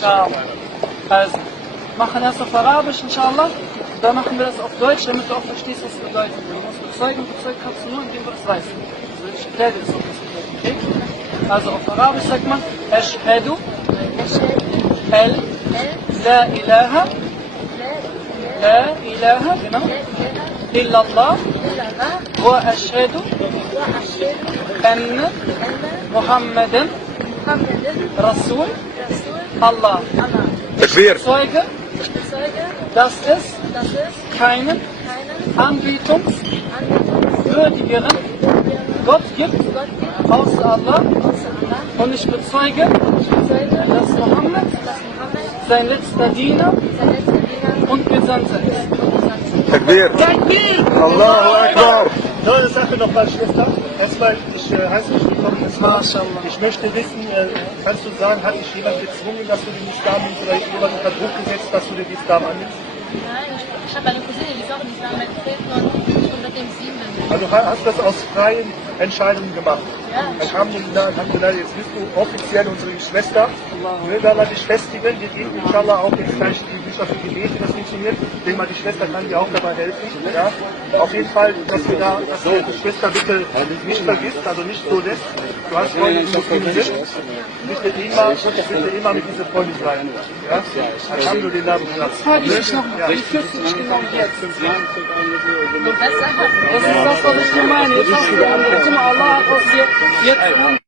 Inshallah. Also, machen das auf Arabisch, inshallah. Dann machen wir das auf Deutsch, damit du auch verstehst, was es bedeutet. Du musst bezeugen kannst du nur, indem du das weißt. Also ich erkläre dir das auch, was es bedeutet. Okay? Also auf Arabisch sagt man, Ashhadu, La ilaha, genau, illallah, wa ashhadu, anna Muhammadan, Rasul, Allah. Takbir. Ich bezeuge, dass es keinen anbetungswürdigeren Gott gibt, außer Allah. Und ich bezeuge, dass Mohammed sein letzter Diener und Gesandter ist. Takbir. Allahu Akbar. Neue Sache nochmal, Schwester. Erstmal, ich heiße dich willkommen. Ich möchte wissen, kannst du sagen, hat dich jemand gezwungen, dass du den Islam nimmst oder jemand unter Druck gesetzt, dass du den Islam annimmst? Nein, ich habe eine Cousine, die ist auch in Islam eingetreten und ich bin mit dem 7. Also hast du das aus freien Entscheidungen gemacht? Ja. Alhamdulillah, jetzt bist du offiziell unsere Schwester. Möge Allah dich festigen. Wir geben inshallah auch jetzt gleich die Bücher für Gebet, wie das funktioniert. Ich denke mal, die Schwester kann dir auch dabei helfen. Ja? Auf jeden Fall, dass du die Schwester bitte nicht vergisst, also nicht so lässt. Du hast Freunde, die Muslime sind. Bitte immer mit diesen Freunden sein. Ja? Alhamdulillah. Jetzt frage ich dich nochmal, wie fühlst du dich genau jetzt? Das ist das, was ich dir meine. Jetzt hast du die andere Zimmer, Allah hat aus dir jetzt